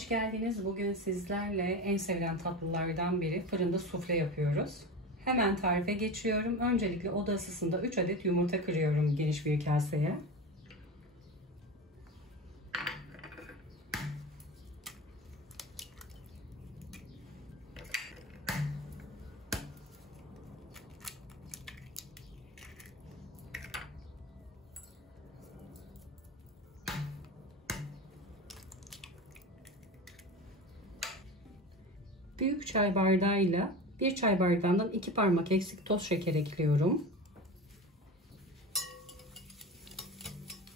Hoş geldiniz. Bugün sizlerle en sevilen tatlılardan biri fırında sufle yapıyoruz. Hemen tarife geçiyorum. Öncelikle oda ısısında 3 adet yumurta kırıyorum geniş bir kaseye. Büyük çay bardağıyla 1 çay bardağından 2 parmak eksik toz şeker ekliyorum.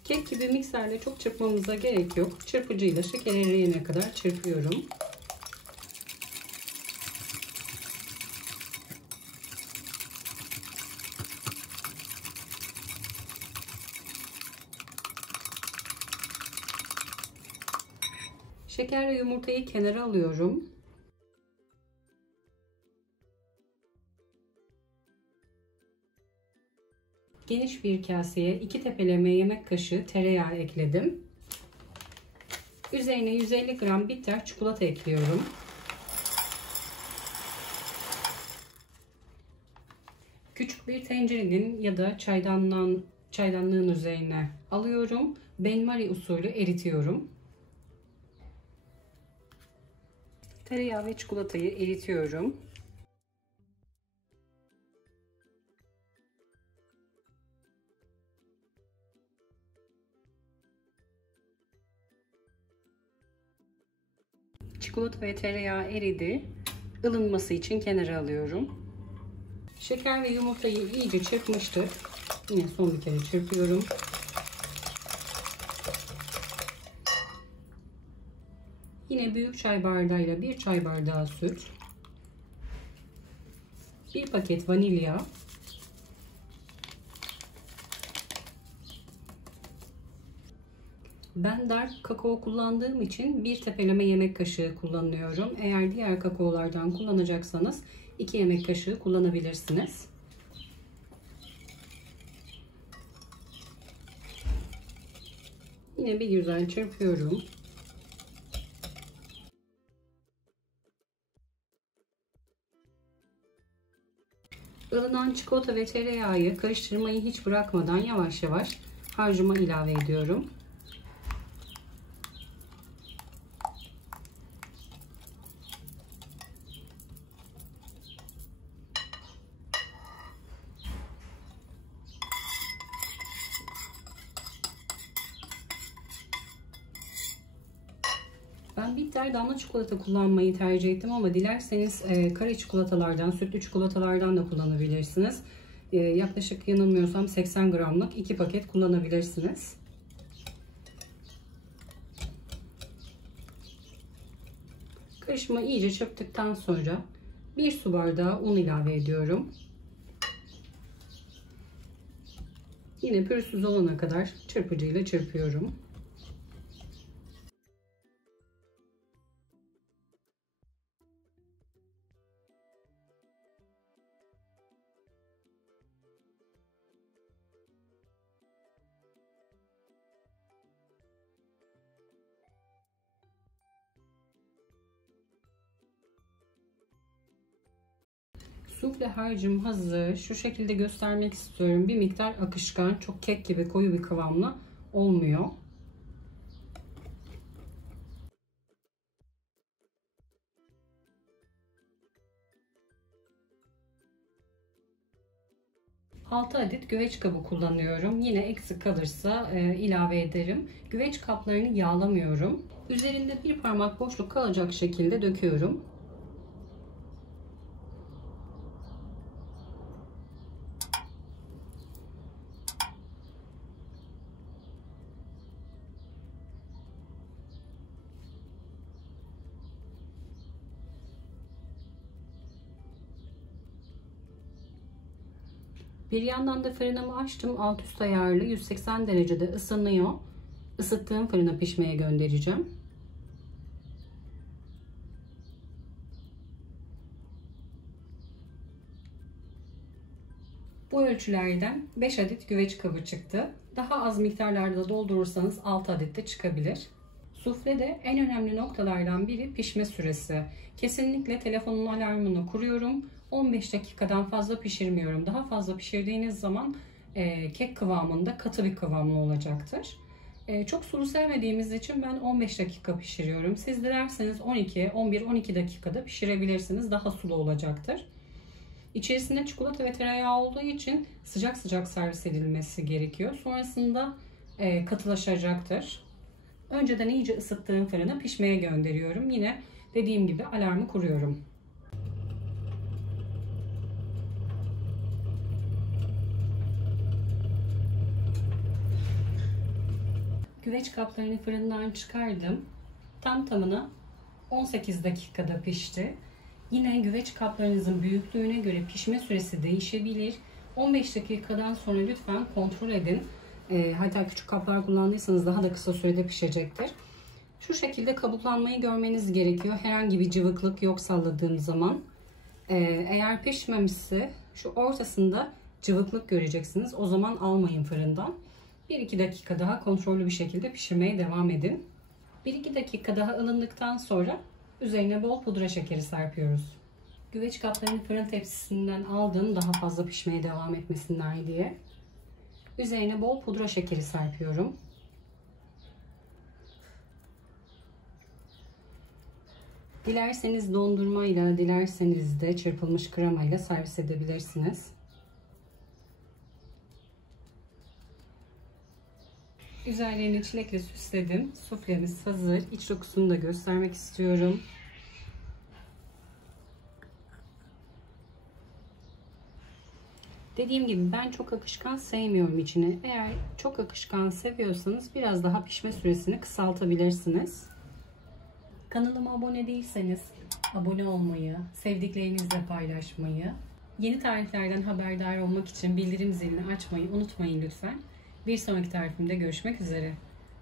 Kek gibi mikserle çok çırpmamıza gerek yok. Çırpıcıyla şeker eriyene kadar çırpıyorum. Şeker ve yumurtayı kenara alıyorum. Geniş bir kaseye 2 tepeleme yemek kaşığı tereyağı ekledim. Üzerine 150 gram bitter çikolata ekliyorum. Küçük bir tencerenin ya da çaydanlığın üzerine alıyorum. Benmari usulü eritiyorum. Tereyağı ve çikolatayı eritiyorum. Çikolata ve tereyağı eridi. Ilınması için kenara alıyorum. Şeker ve yumurtayı iyice çırpmıştık. Yine son bir kere çırpıyorum. Yine büyük çay bardağıyla 1 çay bardağı süt, 1 paket vanilya, ben dark kakao kullandığım için 1 tepeleme yemek kaşığı kullanıyorum. Eğer diğer kakaolardan kullanacaksanız 2 yemek kaşığı kullanabilirsiniz. Yine bir güzel çırpıyorum. Ilınan çikolata ve tereyağı karıştırmayı hiç bırakmadan yavaş yavaş harcıma ilave ediyorum. Ben bitter damla çikolata kullanmayı tercih ettim ama dilerseniz kare çikolatalardan, sütlü çikolatalardan da kullanabilirsiniz. Yaklaşık yanılmıyorsam 80 gramlık 2 paket kullanabilirsiniz. Karışımı iyice çırptıktan sonra 1 su bardağı un ilave ediyorum. Yine pürüzsüz olana kadar çırpıcıyla çırpıyorum. Sufle harcım hazır. Şu şekilde göstermek istiyorum. Bir miktar akışkan, çok kek gibi koyu bir kıvamla olmuyor. Altı adet güveç kabı kullanıyorum. Yine eksik kalırsa ilave ederim. Güveç kaplarını yağlamıyorum. Üzerinde bir parmak boşluk kalacak şekilde döküyorum. Bir yandan da fırınımı açtım. Alt üst ayarlı 180 derecede ısınıyor. Isıttığım fırına pişmeye göndereceğim. Bu ölçülerden 5 adet güveç kabı çıktı. Daha az miktarlarda doldurursanız 6 adet de çıkabilir. Suflede en önemli noktalardan biri pişme süresi. Kesinlikle telefonun alarmını kuruyorum. 15 dakikadan fazla pişirmiyorum. Daha fazla pişirdiğiniz zaman kek kıvamında katı bir kıvamlı olacaktır. Çok sulu sevmediğimiz için ben 15 dakika pişiriyorum. Siz dilerseniz 12, 11, 12 dakikada pişirebilirsiniz. Daha sulu olacaktır. İçerisinde çikolata ve tereyağı olduğu için sıcak sıcak servis edilmesi gerekiyor. Sonrasında katılaşacaktır. Önceden iyice ısıttığım fırına pişmeye gönderiyorum. Yine dediğim gibi alarmı kuruyorum. Güveç kaplarını fırından çıkardım. Tam tamına 18 dakikada pişti. Yine güveç kaplarınızın büyüklüğüne göre pişme süresi değişebilir. 15 dakikadan sonra lütfen kontrol edin. Hatta küçük kaplar kullandıysanız daha da kısa sürede pişecektir. Şu şekilde kabuklanmayı görmeniz gerekiyor. Herhangi bir cıvıklık yok salladığım zaman. Eğer pişmemişse şu ortasında cıvıklık göreceksiniz. O zaman almayın fırından. 1-2 dakika daha kontrollü bir şekilde pişirmeye devam edin. 1-2 dakika daha ılındıktan sonra üzerine bol pudra şekeri serpiyoruz. Güveç kaplarını fırın tepsisinden aldım daha fazla pişmeye devam etmesinler diye. Üzerine bol pudra şekeri serpiyorum. Dilerseniz dondurmayla, dilerseniz de çırpılmış kremayla servis edebilirsiniz. Üzerlerini çilekle süsledim. Suflemiz hazır. İç dokusunu da göstermek istiyorum. Dediğim gibi ben çok akışkan sevmiyorum içini. Eğer çok akışkan seviyorsanız biraz daha pişme süresini kısaltabilirsiniz. Kanalıma abone değilseniz abone olmayı, sevdiklerinizle paylaşmayı, yeni tariflerden haberdar olmak için bildirim zilini açmayı unutmayın lütfen. Bir sonraki tarifimde görüşmek üzere.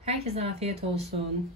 Herkese afiyet olsun.